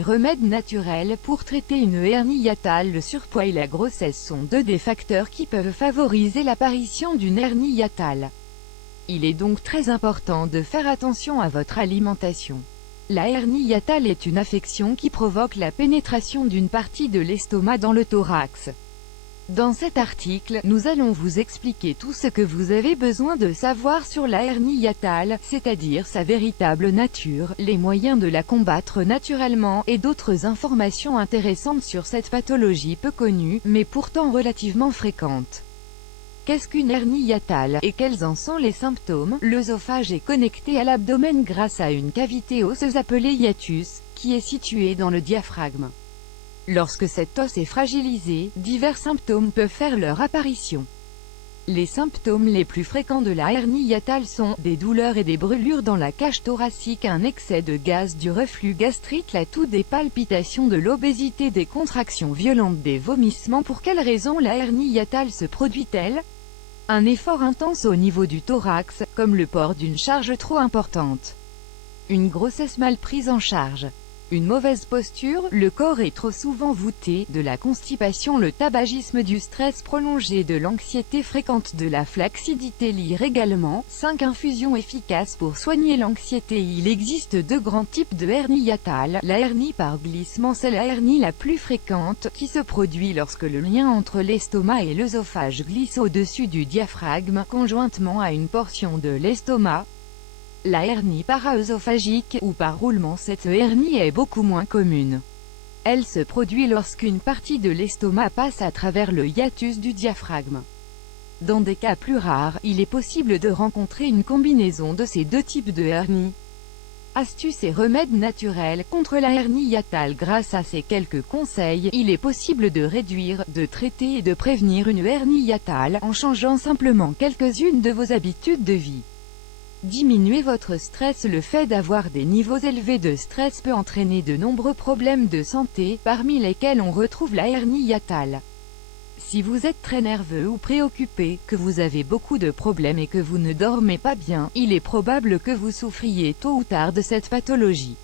les remèdes naturels pour traiter une hernie hiatale. Le surpoids et la grossesse sont deux des facteurs qui peuvent favoriser l'apparition d'une hernie hiatale. Il est donc très important de faire attention à votre alimentation. La hernie hiatale est une affection qui provoque la pénétration d'une partie de l'estomac dans le thorax. Dans cet article, nous allons vous expliquer tout ce que vous avez besoin de savoir sur la hernie hiatale, c'est-à-dire sa véritable nature, les moyens de la combattre naturellement, et d'autres informations intéressantes sur cette pathologie peu connue, mais pourtant relativement fréquente. Qu'est-ce qu'une hernie hiatale, et quels en sont les symptômes? L'œsophage est connecté à l'abdomen grâce à une cavité osseuse appelée hiatus, qui est située dans le diaphragme. Lorsque cet os est fragilisé, divers symptômes peuvent faire leur apparition. Les symptômes les plus fréquents de la hernie hiatale sont des douleurs et des brûlures dans la cage thoracique, un excès de gaz, du reflux gastrique, la toux, des palpitations, de l'obésité, des contractions violentes, des vomissements. Pour quelles raisons la hernie hiatale se produit-elle? Un effort intense au niveau du thorax, comme le port d'une charge trop importante. Une grossesse mal prise en charge. Une mauvaise posture, le corps est trop souvent voûté, de la constipation, le tabagisme, du stress prolongé, de l'anxiété fréquente, de la flacidité. Lire également 5 infusions efficaces pour soigner l'anxiété. Il existe deux grands types de hernie hiatale. La hernie par glissement, c'est la hernie la plus fréquente, qui se produit lorsque le lien entre l'estomac et l'œsophage glisse au-dessus du diaphragme, conjointement à une portion de l'estomac. La hernie para-œsophagique, ou par roulement, cette hernie est beaucoup moins commune. Elle se produit lorsqu'une partie de l'estomac passe à travers le hiatus du diaphragme. Dans des cas plus rares, il est possible de rencontrer une combinaison de ces deux types de hernie. Astuces et remèdes naturels contre la hernie hiatale. Grâce à ces quelques conseils, il est possible de réduire, de traiter et de prévenir une hernie hiatale, en changeant simplement quelques-unes de vos habitudes de vie. Diminuez votre stress. Le fait d'avoir des niveaux élevés de stress peut entraîner de nombreux problèmes de santé, parmi lesquels on retrouve la hernie hiatale. Si vous êtes très nerveux ou préoccupé, que vous avez beaucoup de problèmes et que vous ne dormez pas bien, il est probable que vous souffriez tôt ou tard de cette pathologie.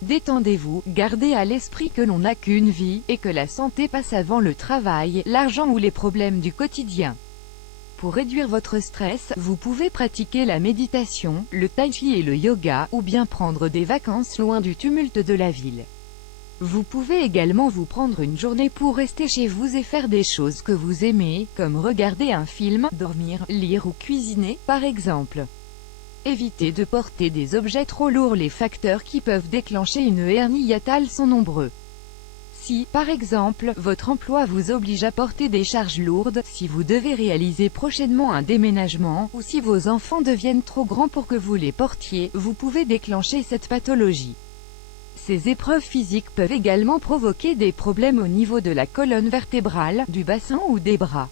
Détendez-vous, gardez à l'esprit que l'on n'a qu'une vie, et que la santé passe avant le travail, l'argent ou les problèmes du quotidien. Pour réduire votre stress, vous pouvez pratiquer la méditation, le tai chi et le yoga, ou bien prendre des vacances loin du tumulte de la ville. Vous pouvez également vous prendre une journée pour rester chez vous et faire des choses que vous aimez, comme regarder un film, dormir, lire ou cuisiner, par exemple. Évitez de porter des objets trop lourds. Les facteurs qui peuvent déclencher une hernie hiatale sont nombreux. Si, par exemple, votre emploi vous oblige à porter des charges lourdes, si vous devez réaliser prochainement un déménagement, ou si vos enfants deviennent trop grands pour que vous les portiez, vous pouvez déclencher cette pathologie. Ces épreuves physiques peuvent également provoquer des problèmes au niveau de la colonne vertébrale, du bassin ou des bras.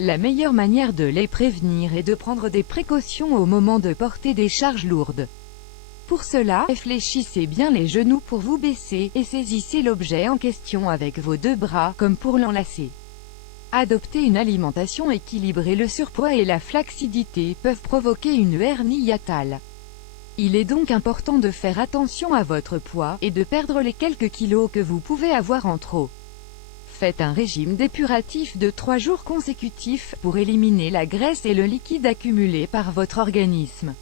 La meilleure manière de les prévenir est de prendre des précautions au moment de porter des charges lourdes. Pour cela, réfléchissez bien les genoux pour vous baisser, et saisissez l'objet en question avec vos deux bras, comme pour l'enlacer. Adoptez une alimentation équilibrée. Le surpoids et la flacidité peuvent provoquer une hernie hiatale. Il est donc important de faire attention à votre poids, et de perdre les quelques kilos que vous pouvez avoir en trop. Faites un régime dépuratif de 3 jours consécutifs, pour éliminer la graisse et le liquide accumulé par votre organisme.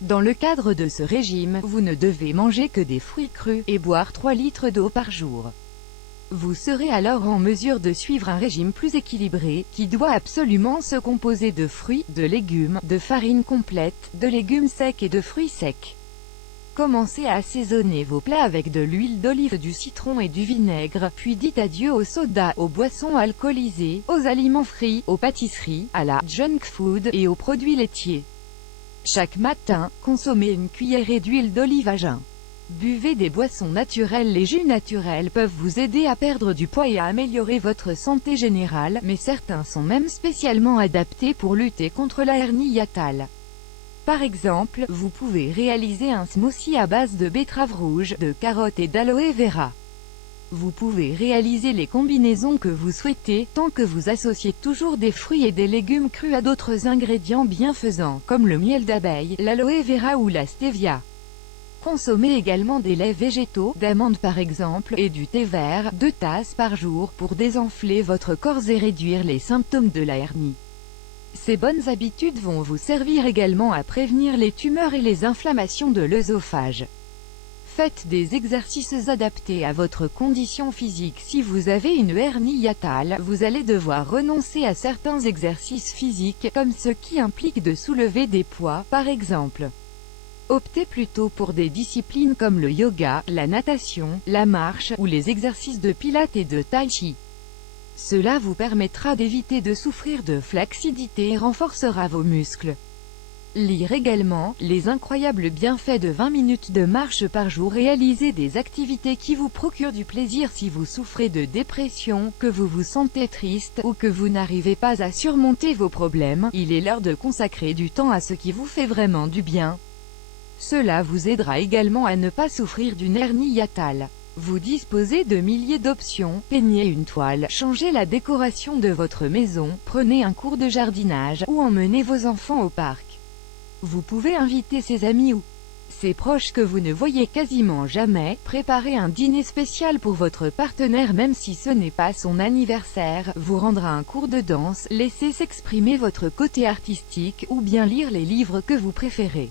Dans le cadre de ce régime, vous ne devez manger que des fruits crus, et boire 3 litres d'eau par jour. Vous serez alors en mesure de suivre un régime plus équilibré, qui doit absolument se composer de fruits, de légumes, de farine complète, de légumes secs et de fruits secs. Commencez à assaisonner vos plats avec de l'huile d'olive, du citron et du vinaigre, puis dites adieu au soda, aux boissons alcoolisées, aux aliments frits, aux pâtisseries, à la junk food et aux produits laitiers. Chaque matin, consommez une cuillerée d'huile d'olive à jeun. Buvez des boissons naturelles. Les jus naturels peuvent vous aider à perdre du poids et à améliorer votre santé générale, mais certains sont même spécialement adaptés pour lutter contre la hernie hiatale. Par exemple, vous pouvez réaliser un smoothie à base de betterave rouge, de carottes et d'aloe vera. Vous pouvez réaliser les combinaisons que vous souhaitez, tant que vous associez toujours des fruits et des légumes crus à d'autres ingrédients bienfaisants, comme le miel d'abeille, l'aloe vera ou la stevia. Consommez également des laits végétaux, d'amandes par exemple, et du thé vert, 2 tasses par jour, pour désenfler votre corps et réduire les symptômes de la hernie. Ces bonnes habitudes vont vous servir également à prévenir les tumeurs et les inflammations de l'œsophage. Faites des exercices adaptés à votre condition physique. Si vous avez une hernie hiatale, vous allez devoir renoncer à certains exercices physiques, comme ceux qui impliquent de soulever des poids, par exemple. Optez plutôt pour des disciplines comme le yoga, la natation, la marche, ou les exercices de pilates et de tai chi. Cela vous permettra d'éviter de souffrir de flaccidité et renforcera vos muscles. Lire également, les incroyables bienfaits de 20 minutes de marche par jour. Réalisez des activités qui vous procurent du plaisir. Si vous souffrez de dépression, que vous vous sentez triste, ou que vous n'arrivez pas à surmonter vos problèmes, il est l'heure de consacrer du temps à ce qui vous fait vraiment du bien. Cela vous aidera également à ne pas souffrir d'une hernie hiatale. Vous disposez de milliers d'options, peignez une toile, changez la décoration de votre maison, prenez un cours de jardinage, ou emmenez vos enfants au parc. Vous pouvez inviter ses amis ou ses proches que vous ne voyez quasiment jamais, préparer un dîner spécial pour votre partenaire même si ce n'est pas son anniversaire, vous rendre un cours de danse, laisser s'exprimer votre côté artistique, ou bien lire les livres que vous préférez.